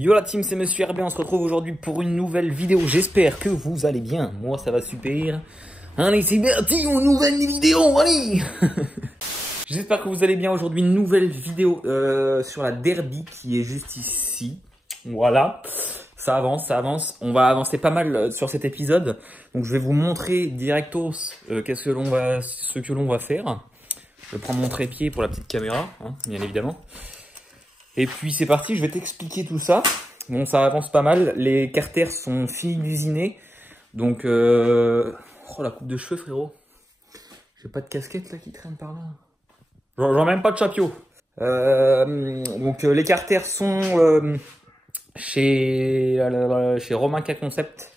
Yo la team, c'est Monsieur RB, on se retrouve aujourd'hui pour une nouvelle vidéo. J'espère que vous allez bien, moi ça va super. Allez c'est parti, une nouvelle vidéo, allez. J'espère que vous allez bien. Aujourd'hui une nouvelle vidéo sur la derby qui est juste ici. Voilà, ça avance, ça avance. On va avancer pas mal sur cet épisode. Donc je vais vous montrer directos ce que l'on va faire. Je vais prendre mon trépied pour la petite caméra, hein, bien évidemment. Et puis c'est parti, je vais t'expliquer tout ça. Bon, ça avance pas mal. Les carters sont fini-désinés. Donc, oh la coupe de cheveux, frérot. J'ai pas de casquette là qui traîne par là. J'en ai même pas de chapio. Donc les carters sont chez Romain K Concept.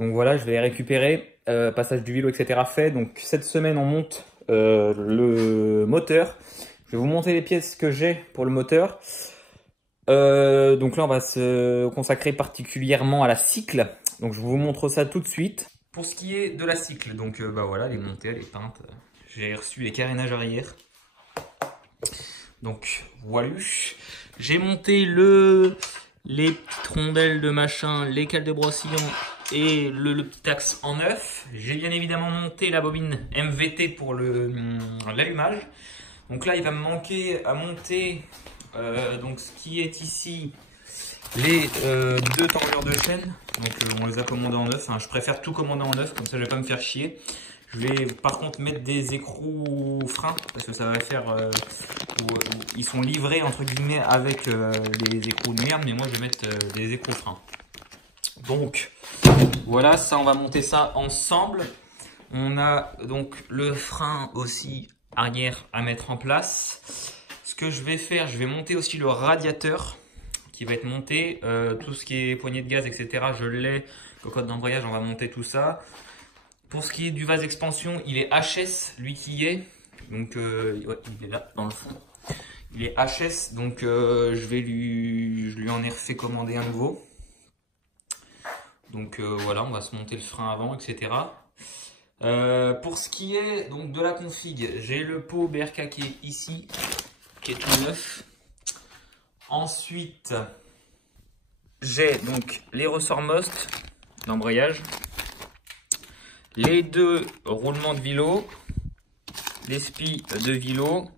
Donc voilà, je vais les récupérer. Passage du vélo, etc. fait. Donc cette semaine, on monte le moteur. Je vais vous montrer les pièces que j'ai pour le moteur. Donc là, on va se consacrer particulièrement à la cycle. Donc je vous montre ça tout de suite. Pour ce qui est de la cycle, donc bah voilà, elle est montée, elle est peinte. J'ai reçu les carénages arrière. Donc voilà. J'ai monté les petites rondelles de machin, les cales de brossillon et le petit axe en neuf. J'ai bien évidemment monté la bobine MVT pour l'allumage. Donc là, il va me manquer à monter donc ce qui est ici, les deux tambours de chaîne. Donc on les a commandés en neuf. Hein. Je préfère tout commander en neuf, comme ça je vais pas me faire chier. Je vais par contre mettre des écrous freins, parce que ça va faire... ils sont livrés entre guillemets avec les écrous de merde, mais moi je vais mettre des écrous freins. Donc voilà, ça on va monter ça ensemble. On a donc le frein aussi arrière à mettre en place. Ce que je vais faire, je vais monter aussi le radiateur qui va être monté. Tout ce qui est poignée de gaz, etc. Je l'ai. Cocotte d'embrayage, on va monter tout ça. Pour ce qui est du vase expansion, il est HS, lui qui y est. Donc ouais, il est là dans le fond. Il est HS, donc je lui en ai refait commander un nouveau. Donc voilà, on va se monter le frein avant, etc. Pour ce qui est donc de la config, j'ai le pot BRK qui est ici, qui est tout neuf. Ensuite, j'ai donc les ressorts Most d'embrayage, les deux roulements de vélo, les spies de vélo,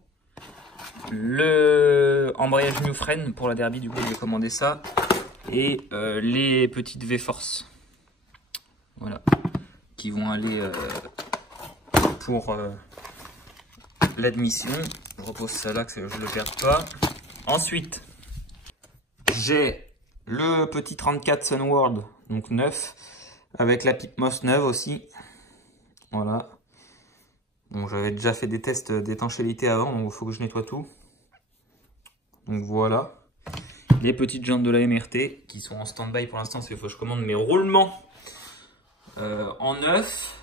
le embrayage New Friend pour la derby, du coup je vais commander ça, et les petites V-Force, voilà, qui vont aller pour l'admission. Je repose ça là que je ne le perde pas. Ensuite, j'ai le petit 34 Sunworld, donc neuf, avec la pipe Moss neuve aussi. Voilà. Bon, j'avais déjà fait des tests d'étanchéité avant, donc il faut que je nettoie tout. Donc voilà. Les petites jantes de la MRT qui sont en stand-by pour l'instant, parce qu'il faut que je commande mes roulements en neuf.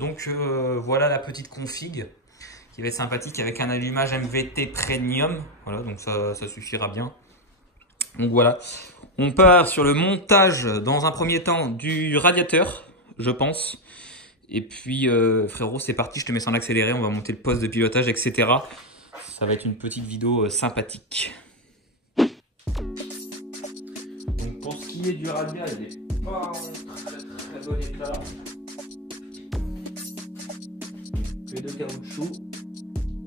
Donc voilà la petite config qui va être sympathique avec un allumage MVT Premium. Voilà, donc ça suffira bien. Donc voilà, on part sur le montage dans un premier temps du radiateur, je pense. Et puis frérot, c'est parti, je te mets ça en accéléré, on va monter le poste de pilotage, etc. Ça va être une petite vidéo sympathique. Donc pour ce qui est du radial, il n'est pas en très bon état. Les deux caoutchoucs,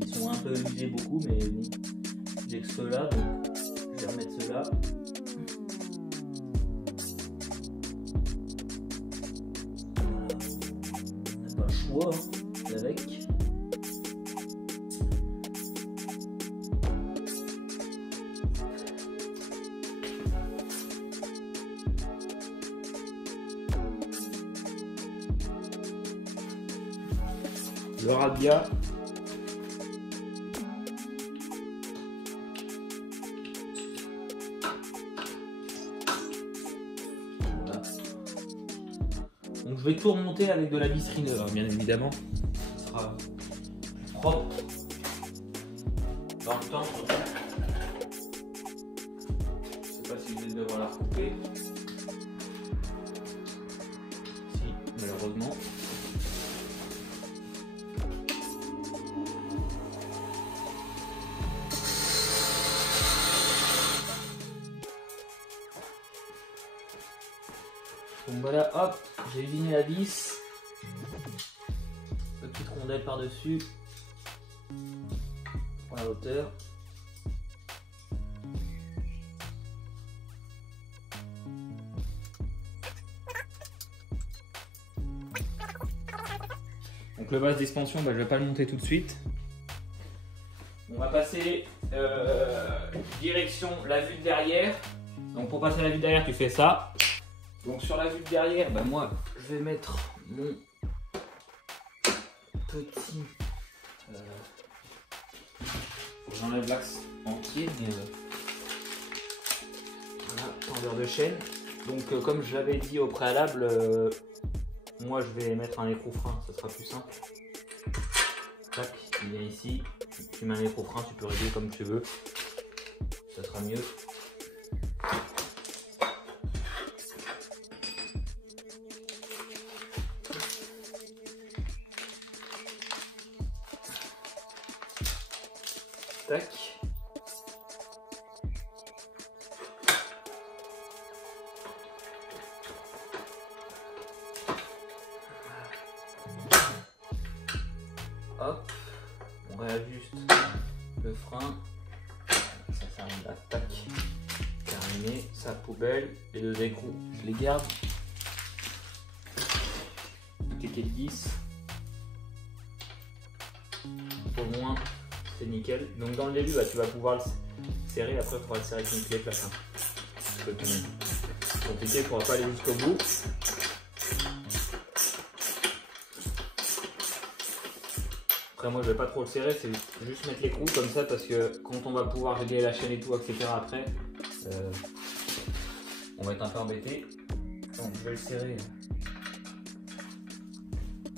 ils sont un peu usés beaucoup, mais bon, j'ai que ceux-là, donc je vais remettre ceux-là. On n'a pas le choix, hein, avec. Le radia. Voilà. Donc je vais tout remonter avec de la visserine, bien évidemment. Ce sera plus propre dans le temps. Je sais pas si vous allez devoir la recouper. Si, malheureusement. Donc voilà, hop, j'ai usiné la vis. Petite rondelle par-dessus. Pour la hauteur. Donc le base d'expansion, je ne vais pas le monter tout de suite. On va passer direction la vue de derrière. Donc pour passer la vue de derrière, tu fais ça. Donc sur la vue de derrière, moi je vais mettre mon petit... faut que j'enlève l'axe entier, mais voilà, tendeur de chaîne. Donc comme je l'avais dit au préalable, moi je vais mettre un écrou-frein, ça sera plus simple. Tac, il vient ici, tu mets un écrou-frein, tu peux régler comme tu veux, ça sera mieux. Tac. Hop, on réajuste le frein, ça s'arrête là, tac, terminé, sa poubelle, les deux écrous, je les garde, cliquet de 10, au moins c'est nickel. Donc dans le début tu vas pouvoir le serrer, après il faudra le serrer avec une clé de placin, parce que ton cliquet ne pourra pas aller jusqu'au bout. Après moi je vais pas trop le serrer, c'est juste mettre l'écrou comme ça parce que quand on va pouvoir régler la chaîne et tout etc après, on va être un peu embêté. Donc je vais le serrer.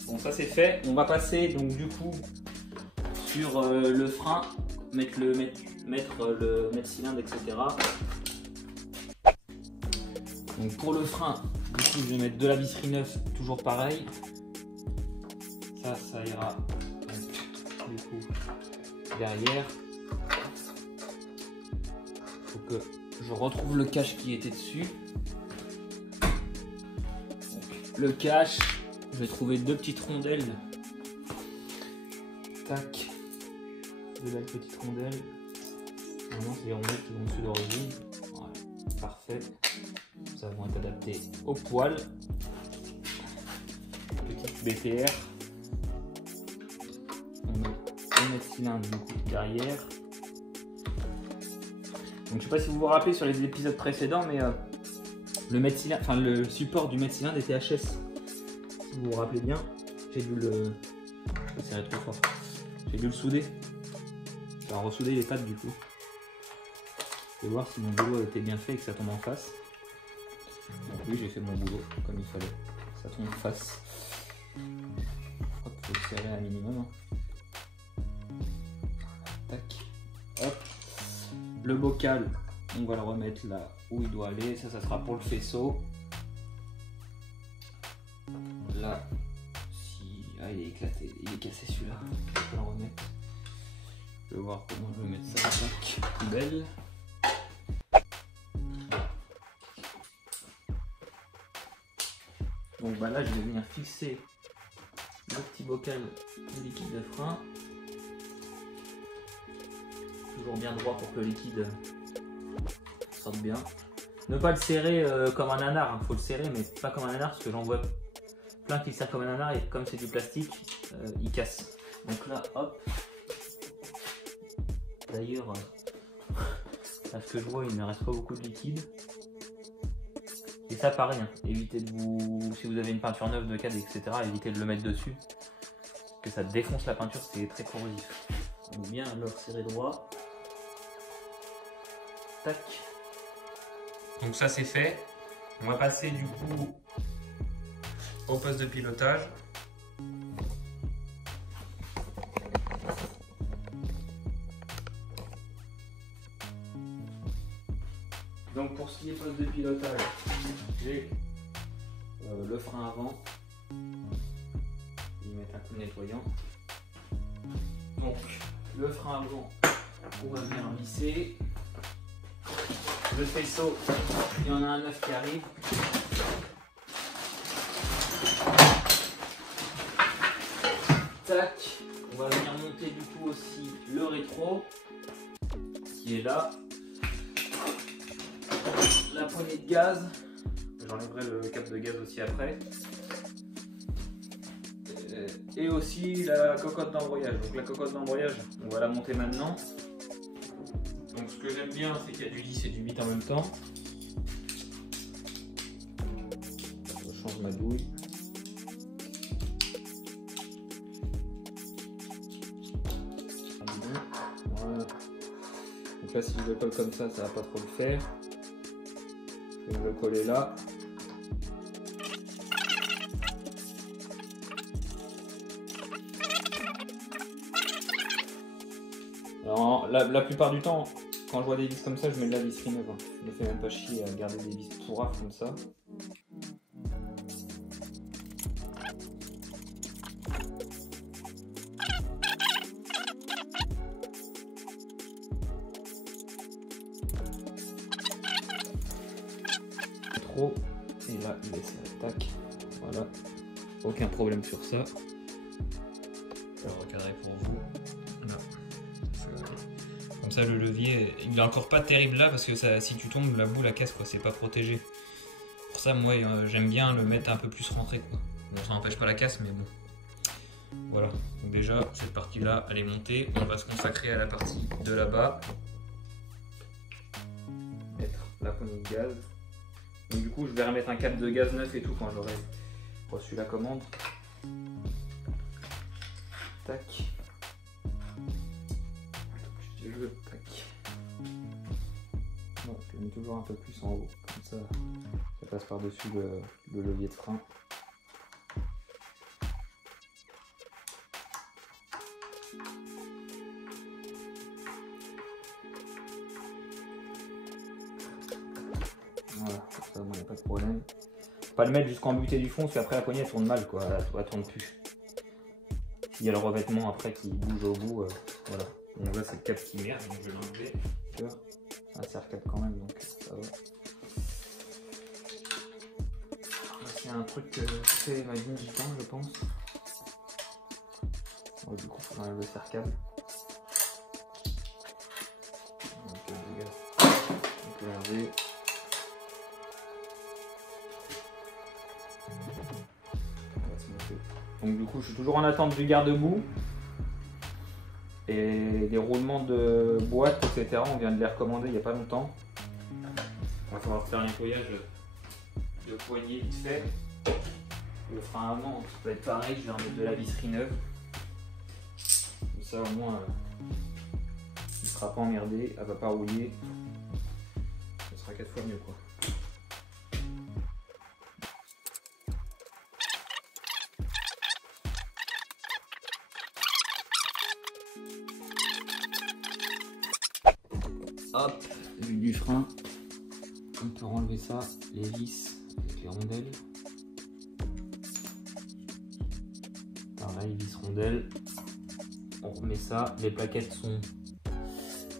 Bon ça c'est fait, on va passer donc du coup sur le frein, mettre le cylindre etc. Donc pour le frein, du coup je vais mettre de la visserie neuve, toujours pareil. Ça ira. Du coup, derrière, il faut que je retrouve le cache qui était dessus. Donc, le cache, je vais trouver deux petites rondelles. Tac, deux belles petites rondelles. Normalement, c'est les rondelles qui vont dessus d'origine. Voilà, parfait. Ça va être adapté au poil. Petite BTR. Mettre cylindre du coup derrière. Donc je sais pas si vous vous rappelez sur les épisodes précédents, mais le support du mètre cylindre était HS. Si vous vous rappelez bien, j'ai dû le serrer trop fort. J'ai dû le souder. Je vais ressouder les pattes du coup. Je vais voir si mon boulot a été bien fait et que ça tombe en face. Donc oui, j'ai fait mon boulot comme il fallait. Ça tombe en face. Hop, faut le serrer un minimum. Hein. Tac. Hop. Le bocal, on va le remettre là où il doit aller. Ça sera pour le faisceau. Là, si... Ah, il est éclaté, il est cassé celui-là. Je vais le remettre. Je vais voir comment je vais mettre ça. Tac. Poubelle. Donc là, je vais venir fixer le petit bocal de liquide de frein. Toujours bien droit pour que le liquide sorte bien. Ne pas le serrer comme un nanar, il faut le serrer mais pas comme un nanar parce que j'en vois plein qui le serrent comme un nanar et comme c'est du plastique, il casse. Donc là, hop. D'ailleurs, à ce que je vois, il ne reste pas beaucoup de liquide. Et ça pareil, hein. Évitez de si vous avez une peinture neuve de CAD, etc., évitez de le mettre dessus. Parce que ça défonce la peinture, c'est très corrosif. Donc bien le resserrer droit. Tac. Donc ça c'est fait. On va passer du coup au poste de pilotage. Donc pour ce qui est poste de pilotage, j'ai le frein avant. Je vais mettre un coup de nettoyant. Donc le frein avant, on va venir visser. Le faisceau, il y en a un neuf qui arrive. tac. On va venir monter du coup aussi le rétro qui est là. La poignée de gaz. J'enlèverai le câble de gaz aussi après. Et aussi la cocotte d'embrayage. Donc la cocotte d'embrayage, on va la monter maintenant. Donc ce que j'aime bien, c'est qu'il y a du 10 et du 8 en même temps. Je change ma douille. Voilà. Donc là, si je le colle comme ça va pas trop le faire. Je vais le coller là. Alors, la plupart du temps, quand je vois des vis comme ça, je mets de la vis neuve. Je me fais même pas chier à garder des vis tout rares comme ça. Trop. Et là, il laisse la tac. Voilà. Aucun problème sur ça. Je vais recadrer pour vous. Là. Comme ça, le levier, il est encore pas terrible là parce que ça, si tu tombes, la boue la casse, quoi. C'est pas protégé. Pour ça, moi, j'aime bien le mettre un peu plus rentré, quoi. Bon, ça n'empêche pas la casse, mais bon. Voilà. Donc déjà, cette partie-là, elle est montée. On va se consacrer à la partie de là-bas. Mettre la poignée de gaz. Donc du coup, je vais remettre un câble de gaz neuf et tout quand j'aurai reçu la commande. Tac. Tac. Bon, je mets toujours un peu plus en haut, comme ça passe par-dessus le levier de frein. Voilà, comme ça, il n'y a pas de problème. Pas le mettre jusqu'en butée du fond, parce qu'après la poignée elle tourne mal, quoi. Elle tourne plus. Il y a le revêtement après qui bouge au bout, voilà. Donc là c'est le câble qui merde, donc je vais l'enlever. C'est un serre-câble quand même, donc ça va. C'est un truc que fait ma ligne du temps, je pense. Bon, du coup, il faut enlever le serre-câble. Donc on peut l'enlever. Donc du coup, je suis toujours en attente du garde-boue. Et des roulements de boîte, etc. On vient de les recommander il n'y a pas longtemps. On va falloir faire un nettoyage de poignée vite fait. Le frein avant, ça peut être pareil, je vais remettre de la visserie neuve. Comme ça au moins, il ne sera pas emmerdé, elle va pas rouiller. Ce sera 4 fois mieux, quoi. Hop, l'huile du frein, on peut enlever ça, les vis avec les rondelles. Pareil, vis rondelles. On remet ça, les plaquettes sont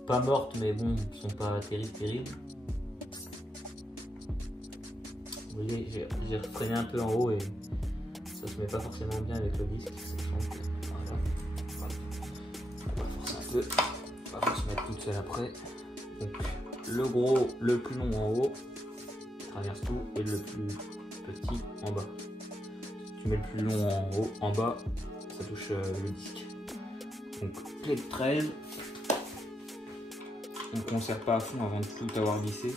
pas mortes mais bon, sont pas terribles. Vous voyez, j'ai refreiné un peu en haut et ça se met pas forcément bien avec le disque. Voilà. On va forcer un peu, on va se mettre toute seule après. Donc, le gros, le plus long en haut, qui traverse tout, et le plus petit en bas. Si tu mets le plus long en haut, en bas, ça touche le disque. Donc, clé de 13. On ne serre pas à fond avant de tout avoir vissé.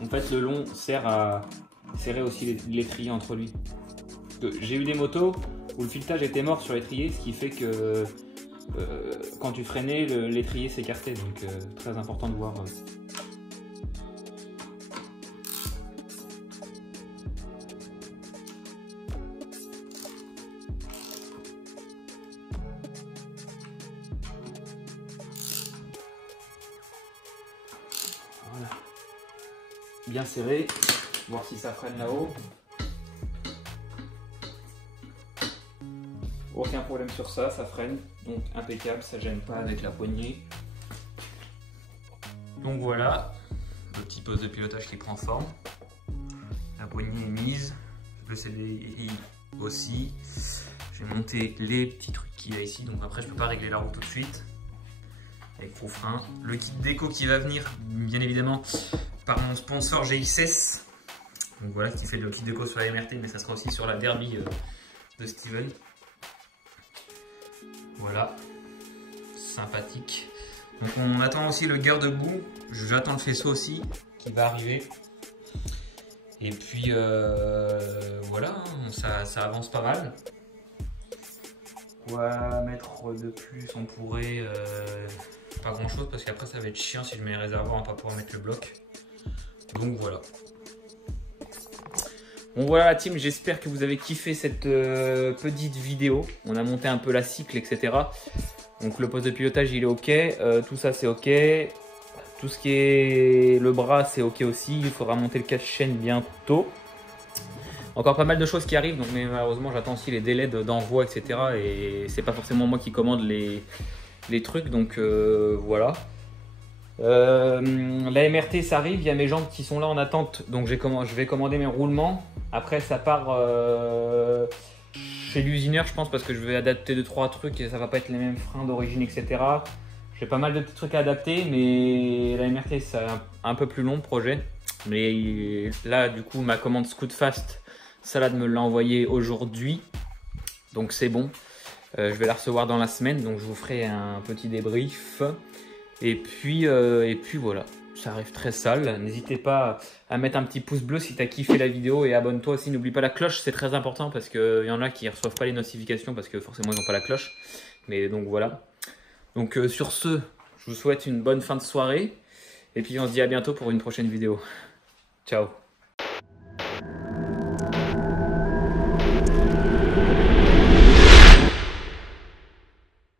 En fait, le long sert à serrer aussi l'étrier entre lui. J'ai eu des motos où le filetage était mort sur l'étrier, ce qui fait que quand tu freinais, l'étrier s'écartait, donc très important de voir. Voilà. Bien serré, voir si ça freine là-haut. Aucun problème sur ça, ça freine, donc impeccable, ça gêne pas avec la poignée. Donc voilà, le petit poste de pilotage qui prend forme. La poignée est mise, le CDI aussi. Je Je vais monter les petits trucs qu'il y a ici. Donc après, je peux pas régler la roue tout de suite. Avec faux frein. Le kit déco qui va venir, bien évidemment, par mon sponsor GXS. Donc voilà, qui fait le kit déco sur la MRT, mais ça sera aussi sur la Derby de Steven. Voilà, sympathique. Donc on attend aussi le garde-boue. J'attends le faisceau aussi, qui va arriver. Et puis voilà, ça avance pas mal. Quoi mettre de plus? On pourrait pas grand chose parce qu'après ça va être chiant si je mets les réservoirs, on va pas pouvoir mettre le bloc. Donc voilà. Bon voilà la team, j'espère que vous avez kiffé cette petite vidéo. On a monté un peu la cycle, etc. Donc le poste de pilotage il est ok, tout ça c'est ok. Tout ce qui est le bras c'est ok aussi, il faudra monter le cache-chaîne bientôt. Encore pas mal de choses qui arrivent, donc, mais malheureusement j'attends aussi les délais d'envoi, etc. Et c'est pas forcément moi qui commande les trucs, donc voilà. La MRT ça arrive, il y a mes jambes qui sont là en attente, donc je vais commander mes roulements. Après ça part chez l'usineur je pense, parce que je vais adapter 2-3 trucs et ça va pas être les mêmes freins d'origine, etc. J'ai pas mal de petits trucs à adapter, mais la MRT c'est un peu plus long le projet. Mais là du coup ma commande Scootfast Salade me l'a envoyé aujourd'hui, donc c'est bon. Je vais la recevoir dans la semaine, donc je vous ferai un petit débrief. Et puis voilà, ça arrive très sale. N'hésitez pas à mettre un petit pouce bleu si tu as kiffé la vidéo et abonne-toi aussi. N'oublie pas la cloche, c'est très important parce qu'il y en a qui ne reçoivent pas les notifications parce que forcément ils n'ont pas la cloche. Mais donc voilà. Donc sur ce, je vous souhaite une bonne fin de soirée et puis on se dit à bientôt pour une prochaine vidéo. Ciao.